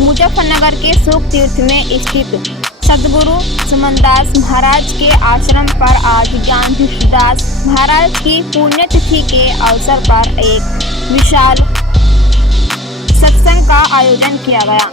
मुजफ्फरनगर के सुख तीर्थ में स्थित सद्गुरु सुमनदास महाराज के आश्रम पर आज ज्ञान भिक्षुदास महाराज की पुण्यतिथि के अवसर पर एक विशाल सत्संग का आयोजन किया गया।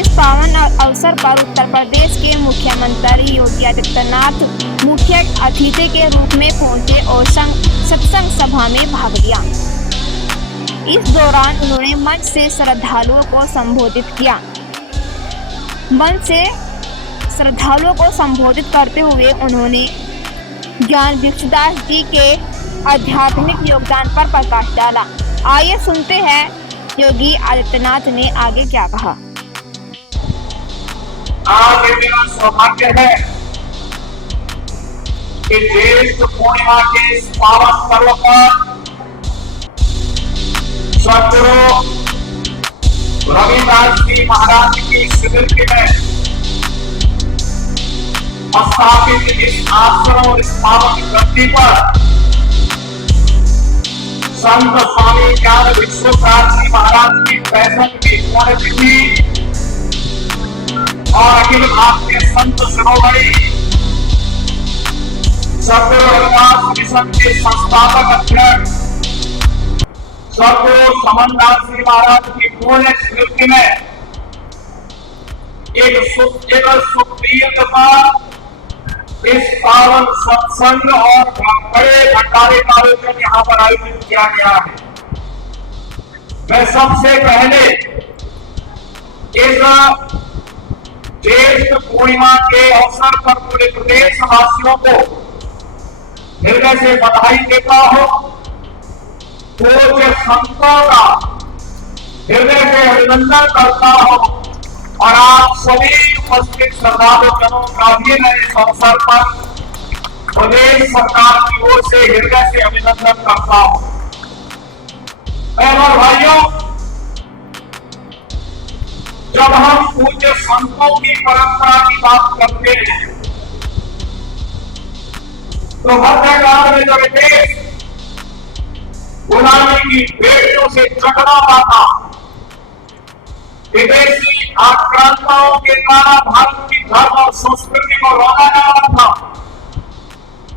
इस पावन अवसर पर उत्तर प्रदेश के मुख्यमंत्री योगी आदित्यनाथ मुख्य अतिथि के रूप में पहुंचे और सत्संग सभा में भाग लिया। इस दौरान उन्होंने मंच से श्रद्धालुओं को संबोधित किया। मंच से श्रद्धालुओं को संबोधित करते हुए उन्होंने ज्ञान भिक्षुदास जी के आध्यात्मिक योगदान पर प्रकाश डाला। आइए सुनते हैं योगी आदित्यनाथ ने आगे क्या कहा। आज ये मेरा सौभाग्य है कि ज्येष्ठ पूर्णिमा के इस पावन पर्व पर सद्गुरु रविदास जी महाराज की स्मृति में स्थापित इस आश्रम और इस पावन धरती पर संत स्वामी ज्ञान भिक्षुदास जी महाराज की 65वीं पुण्यतिथि और अखिल भारतीय संत शिरोमणि सद्गुरु रविदास मिशन के संस्थापक अध्यक्ष सद्गुरु सुमनदास जी महाराज की पुण्य स्मृति में एक सुदीर्घ इस पावन सत्संग और बड़े भंडारे का आयोजन यहाँ पर आयोजित किया गया है। मैं सबसे पहले इस ज्येष्ठ पूर्णिमा के अवसर पर पूरे प्रदेश वासियों को हृदय से बधाई देता हूं। पूज्य संतों का हृदय से अभिनंदन करता हूं और आप सभी उपस्थित श्रद्धालुजनों का भी मैं इस अवसर पर प्रदेश सरकार की ओर से हृदय से अभिनंदन करता हूं। और भाइयों, जब हम पूज्य संतों की परंपरा की बात करते हैं तो मध्यकाल में जब देश गुलामी की बेड़ियों से जकड़ा पाता, विदेशी आक्रांताओं के द्वारा भारत की धर्म और संस्कृति को रोका जा रहा था,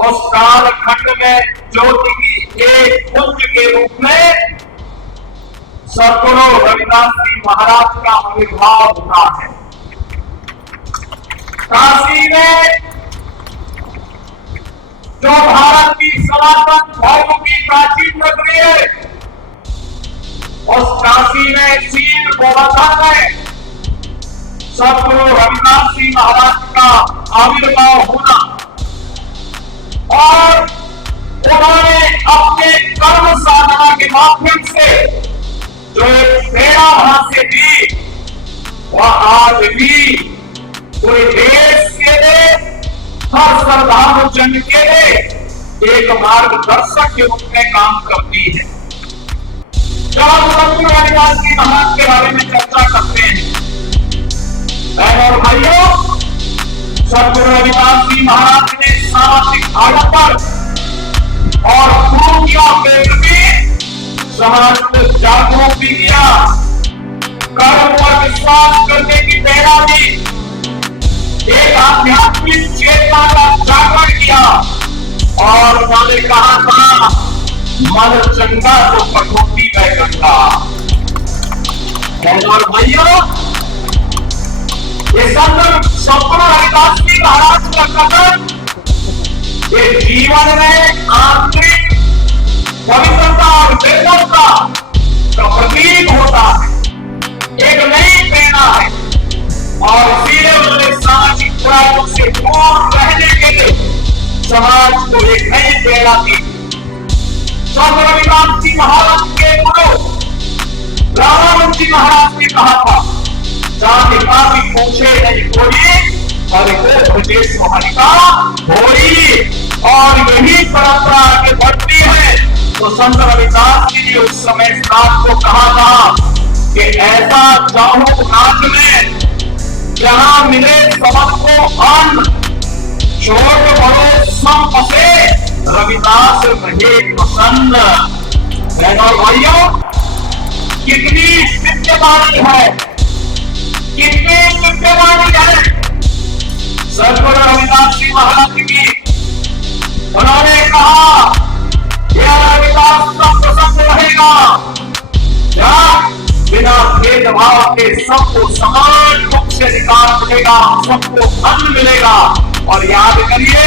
उस कालखंड में ज्योति की एक पुंज के रूप में सद्गुरु रविदास जी महाराज का आविर्भाव होता है। काशी में जो भारत की सनातन धर्म की प्राचीन नगरी है, उस काशी में चीन गोवर्धन में सद्गुरु रविदास जी महाराज का आविर्भाव होना और उन्होंने अपने कर्म साधना के माध्यम से जो एक प्रेरणा वहां से दी, वह आज भी पूरे देश के लिए हर श्रद्धालु जन के लिए एक मार्गदर्शक के रूप में काम करती है। जब हम सद्गुरु रविदास जी महाराज के बारे में चर्चा करते हैं और भाइयों, सद्गुरु रविदास जी महाराज ने सामाजिक आदत पर और कुरीतियों के प्रति समाज को जागरूक भी किया, कर्म पर विश्वास करने की प्रेरणा दी, एक आध्यात्मिक चेतना का जागरण किया और उन्होंने कहा था, मन चंगा तो कटौती में गंगा। और भाइयों, ये सद्गुरु रविदास जी महाराज का कथन ये जीवन में आंतरिक पवित्रता और निर्मलता का प्रतीक होता है, एक नई प्रेरणा है और इसीलिए उन्होंने सामाजिक बुराइयों से दूर रहने के लिए समाज को एक नई प्रेरणा दी। सद्गुरु रविदास जी महाराज के गुरु रामानंद जी महाराज ने कहा था, जाति पाति पूछे नहीं कोई और उपदेश का होई, और यही परंपरा आगे बढ़ती है। तो संत रविदास जी ने उस समय इस बात को कहा था कि ऐसा जाओ नाच में जहां मिले सबको अन्न, छोट बड़ो सम बसे, रविदास रहे प्रसन्न। बहनों भाइयों, कितनी सत्यवादी है कितने दिव्यवाणी है सदगुरु रविदास जी महाराज की। उन्होंने कहा यह रविदास का प्रसंग रहेगा जहाँ बिना भेदभाव के सबको समान रूप से अधिकार मिलेगा, सबको अन्न मिलेगा। और याद करिए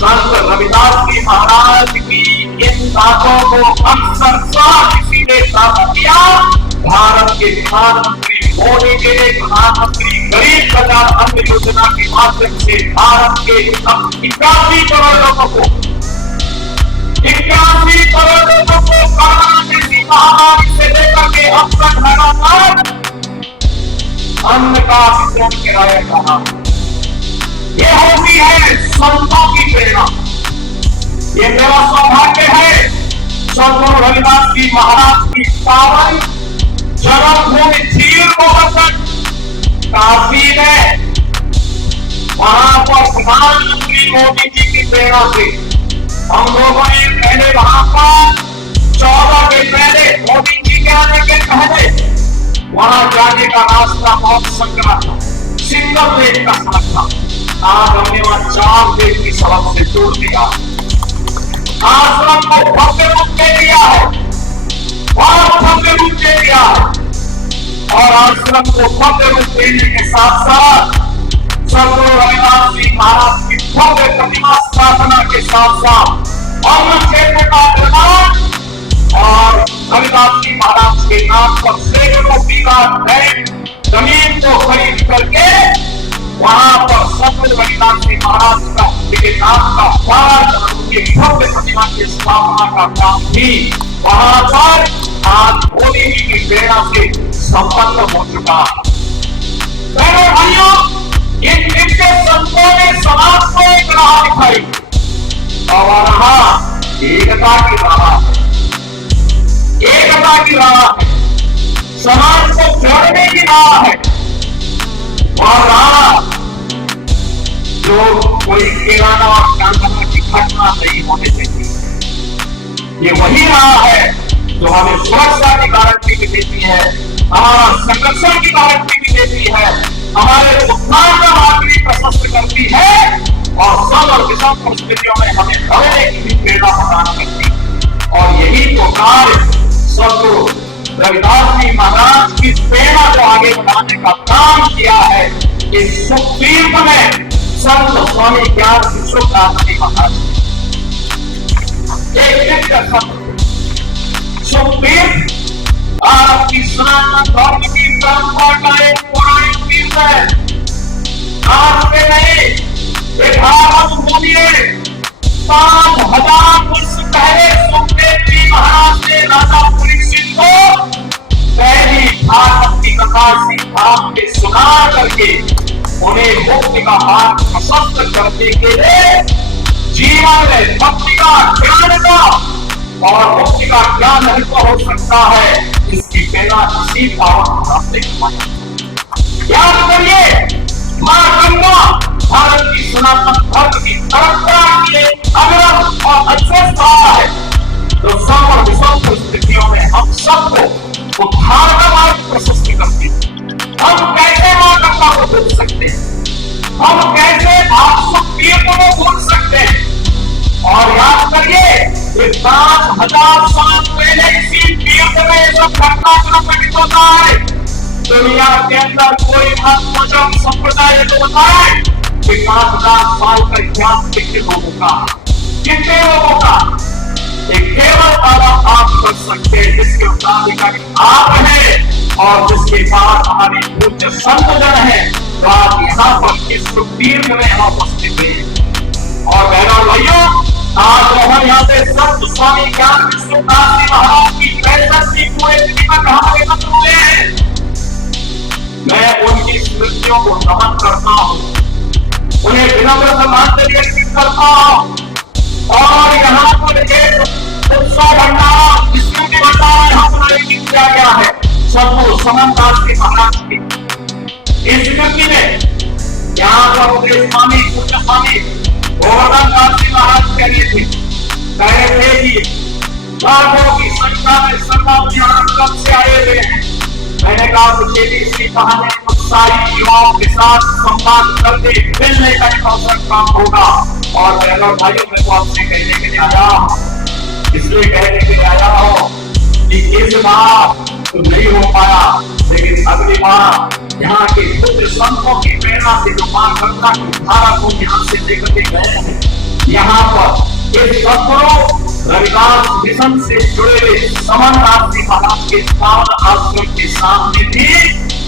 संत रविदास जी महाराज की इन बातों को अक्सर किसी ने लागू किया। भारत के प्रधानमंत्री मोदी जी ने प्रधानमंत्री गरीब कल्याण अन्न योजना के माध्यम से भारत के 81 करोड़ लोगों को 81 करोड़ लोगों को कोरोना जैसी महामारी से लेकर के अब तक लगातार अन्न का वितरण कराया जा रहा है। ये होती है संतों की प्रेरणा। ये मेरा सौभाग्य है सदगुरु रविदास जी महाराज की पावन जन्मभूमि धीर गोवर्धन काशी में वहां पर प्रधानमंत्री मोदी जी की प्रेरणा से हम लोगों ने पहले वहां पर 14 के पहले मोदी जी के आने के पहले वहां जाने का रास्ता बहुत संकरा था, सिंगल लेन का सड़क था। आज हमने वहां 4 लेन की सड़क से जोड़ दिया। आश्रम को भव्य रूप दे दिया है, बहुत भव्य रूप दे दिया है। और आश्रम को भव्य रूप देने के साथ साथ सदगुरु रविदास जी महाराज की भव्य प्रतिमा स्थापना के साथ साथ अन्न क्षेत्र का निर्माण और रविदास जी महाराज के नाम पर सैकड़ों बीघा जमीन को खरीद करके वहां पर सदगुरु रविदास जी महाराज का नाम का भव्य प्रतिमा की स्थापना का काम भी वहां पर आज मोदी जी की प्रेरणा से संपन्न हो चुका है। भाइयों, इन दिव्य संतों ने समाज को एक राह दिखाई और रहा एकता की राह है, एकता की राह है, समाज को जोड़ने की राह है। और राह जो कोई किराना और कांगना की घटना नहीं होने देती, ये वही राह है जो हमें सुरक्षा की गारंटी भी देती है, हमारा संरक्षण की गारंटी भी देती है, हमारे उत्थान का मार्ग भी प्रशस्त करती है और सब और विषम परिस्थितियों में हमें लड़ने की भी प्रेरणा प्रदान करती है। और यही तो कार्य सदगुरु रविदास जी महाराज की प्रेरणा को आगे बढ़ाने का काम किया है। इस सुख तीर्थ में संत स्वामी ज्ञान विश्वनाथ जी महाराज एक सुख तीर्थ भारत की सनातन धर्म की परंपरा का एक पौराणिक तीर्थ है। आज से नहीं, ये भारत बोलिए 5000 वर्ष पहले सुखदेव जी महाराज ने राजा परीक्षित को पहली भारत की कथा सिद्धांत के सुना करके उन्हें मुक्ति का मार्ग प्रशस्त करने के लिए जीवन में भक्ति का ज्ञान का और मुक्ति का ज्ञान नहीं तो हो सकता है, इसकी प्रेरणा इसी पावन धाम से याद करिए। मां गंगा भारत की सनातन धर्म की परंपरा के अग्रम और अच्छे स्थान है, तो सब और विषम परिस्थितियों में हम सबको उद्धार का मार्ग प्रशस्त करती है। हम कैसे मां गंगा को भूल सकते हैं, हम कैसे आपको तीर्थ को भूल सकते हैं। और याद करिए, ये 5000 साल पहले इसी तीर्थ में सब घटनाक्रम घटित होता है। दुनिया के अंदर कोई महत्वपूर्ण संप्रदाय तो बताए कि 5000 साल का इतिहास कितने लोगों का, कितने लोगों का। एक केवल दावा आप कर सकते हैं जिसके उत्तराधिकारी आप हैं और जिसके पास हमारे पूज्य संत जन है, तो आप यहाँ पर इस तीर्थ में यहाँ उपस्थित हैं। और बहनों भाइयों, आज हम यहाँ पे संत स्वामी ज्ञान विश्वनाथ जी महाराज की 65वीं पूरे जीवन हम एकत्र हुए हैं। मैं उनकी स्मृतियों को नमन करता हूँ, उन्हें विनम्र श्रद्धांजलि अर्पित करता हूँ। और यहाँ पर एक उत्सव भंडारा, स्मृति भंडारा यहाँ पर आयोजित किया गया है सदगुरु समनदास जी महाराज की स्मृति में। यहाँ पर उनके स्वामी पूज्य स्वामी गोवर्धन दास जी महाराज कह रहे थे कि लाखों की संख्या में श्रद्धालु यहाँ कब से आए हुए हैं। मैंने कहा मुझे भी इसी बहाने उत्साही युवाओं के साथ संवाद करके मिलने का एक अवसर प्राप्त होगा। और बहनों और भाइयों, मैं तो आपसे कहने के लिए आया हूं, इसलिए कहने के लिए आया हूं कि इस बार तो नहीं हो पाया, लेकिन अगली बार यहाँ के बुद्ध संतों की प्रेरणा से जो मानवता की धारा को यहाँ से लेकर के गए हैं, यहाँ पर इस सदगुरु रविदास मिशन से जुड़े हुए समरनाथ जी महाराज के पावन आश्रम के सामने भी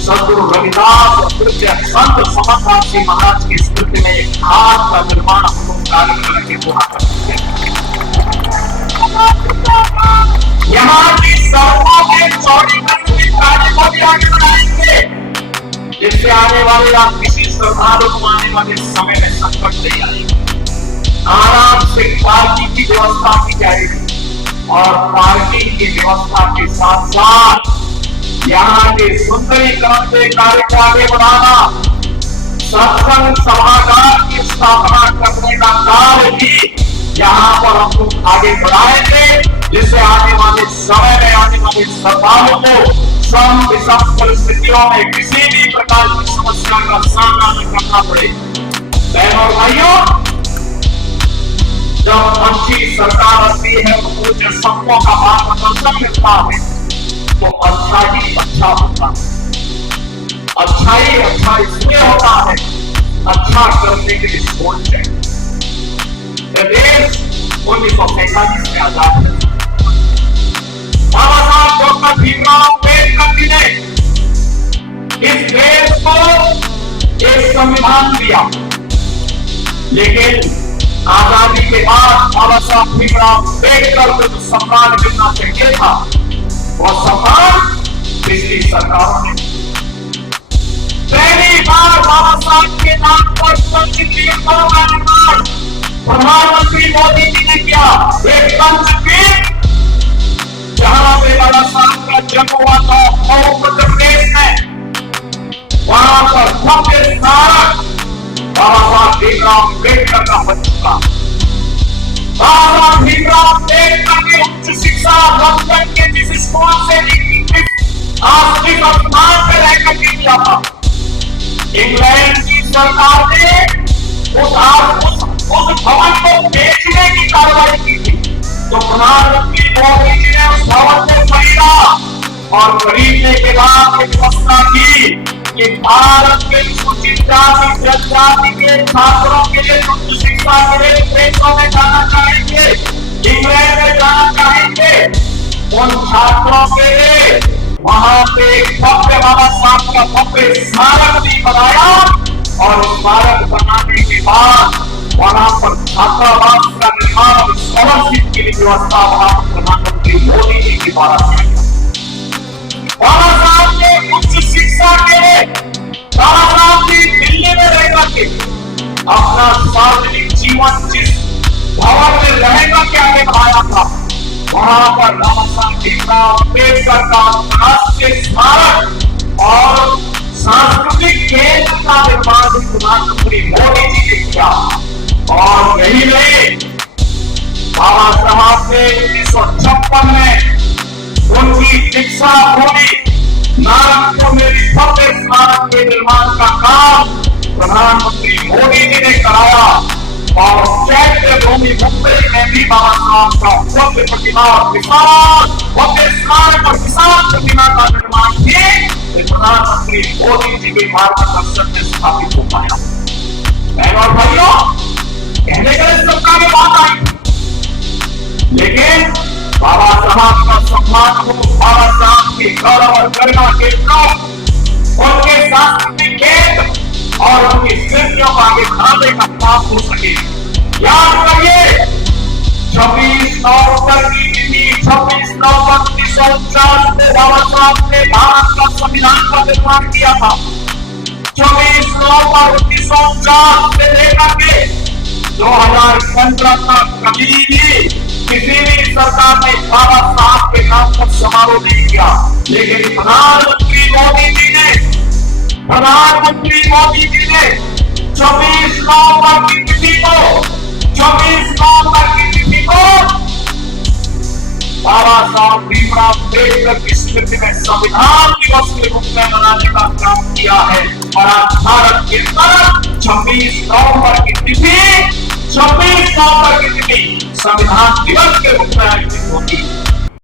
सदगुरु रविदास और पूज्य संत समरनाथ जी महाराज की स्मृति में एक घाट का निर्माण हम लोग कार्य करके पूरा करते हैं। यहाँ की सड़कों के चौड़ीकरण के कार्य को भी आगे बढ़ाएंगे, जिससे आने वाले या किसी श्रद्धालु को आने वाले समय में संकट नहीं आएगा। आराम से पार्किंग की व्यवस्था की जाएगी और पार्किंग की व्यवस्था के साथ साथ यहाँ के सुंदरीकरण के कार्य को आगे बढ़ाना, सत्संग सभागार की स्थापना करने का कार्य भी यहाँ पर हम लोग आगे बढ़ाएंगे, जिससे आने वाले समय में आने वाले श्रद्धालुओं को सम विषम परिस्थितियों में किसी भी प्रकार की समस्या का सामना न करना पड़े। बहनों और भाइयों, जब अच्छी सरकार आती है तो पूज्य संतों का मार्गदर्शन मिलता है तो अच्छा ही अच्छा होता है। अच्छा ही अच्छा इसलिए होता है, अच्छा करने के लिए सोच है। देश 1947 में आजाद है। बाबा साहब डॉक्टर भीमराव अम्बेडकर जी ने इस देश को एक संविधान दिया, लेकिन आजादी के बाद बाबा साहब भीमराव अम्बेडकर को जो सम्मान मिलना चाहिए था, वह सम्मान पिछली सरकारों ने पहली बार बाबा साहब के नाम पर पंचपीठों का निर्माण प्रधानमंत्री मोदी जी ने किया। एक पंचपीठ जहां पे बाबा साहब का जन्म हुआ था उत्तर प्रदेश में, वहां पर भव्य स्मारक बाबा साहब भीमराव अम्बेडकर का बन चुका। बाबा साहब भीमराव अम्बेडकर ने उच्च शिक्षा लंदन के जिस स्कूल से आर्थिक स्थान पर रहकर के किया था, इंग्लैंड की सरकार ने उस भवन को बेचने की कार्रवाई की थी, तो प्रधानमंत्री मोदी जी ने उस भवन को खरीदा और खरीदने के बाद एक व्यवस्था की कि भारत के अनुसूचित जाति जनजाति के छात्रों के लिए उच्च शिक्षा के लिए देशों में जाना चाहेंगे, इंग्लैंड में जाना चाहेंगे, उन छात्रों के लिए वहां पे भव्य बाबा साहब का भव्य स्मारक भी बनाया और स्मारक बनाने के बाद वहां पर छात्रावास का निर्माण और स्कॉलरशिप की व्यवस्था वहां प्रधानमंत्री मोदी जी के द्वारा किया गया। बाबा साहब ने उच्च शिक्षा के लिए बाबा साहब की दिल्ली में रहकर के अपना सार्वजनिक जीवन जिस भवन में रहकर के आगे बढ़ाया था, वहां पर बाबा साहब भीमराव अम्बेडकर का राष्ट्रीय स्मारक और सांस्कृतिक केंद्र का निर्माण प्रधानमंत्री मोदी जी ने किया। और यही नहीं, बाबा साहब ने 1956 में उनकी दीक्षा भूमि नागपुर में भी भव्य स्मारक के निर्माण का काम प्रधानमंत्री मोदी जी ने कराया और चैत्य भूमि मुंबई में भी बाबा साहब का भव्य प्रतिमा और विशाल भव्य स्मारक और विशाल प्रतिमा का निर्माण भी प्रधानमंत्री मोदी जी के मार्गदर्शन में स्थापित हो पाया। बहनों और भाइयों, कहने के लिए सबका में बात आई, लेकिन बाबा साहब का सम्मान हो, बाबा साहब की गौरव और गरिमा के लोग उनके सांस्कृतिक केंद्र और उनकी स्मृतियों को आगे बढ़ाने का काम हो सके। याद करिए, 26 नवंबर की तिथि 26 नवंबर 1949 में बाबा साहब ने भारत का संविधान का निर्माण किया था। 24 नवंबर 1949 से लेकर के 2015 तक कभी भी किसी भी सरकार ने बाबा साहब के नाम पर समारोह नहीं किया, लेकिन प्रधानमंत्री मोदी जी ने 24 नवंबर की तिथि को बाबा साहब भीमराव अम्बेडकर की स्मृति में संविधान दिवस के रूप में मनाने का काम किया है। और आज भारत के अंदर 26 नवंबर की तिथि 26 नवंबर की तिथि संविधान दिवस के रूप में आयोजित होती है।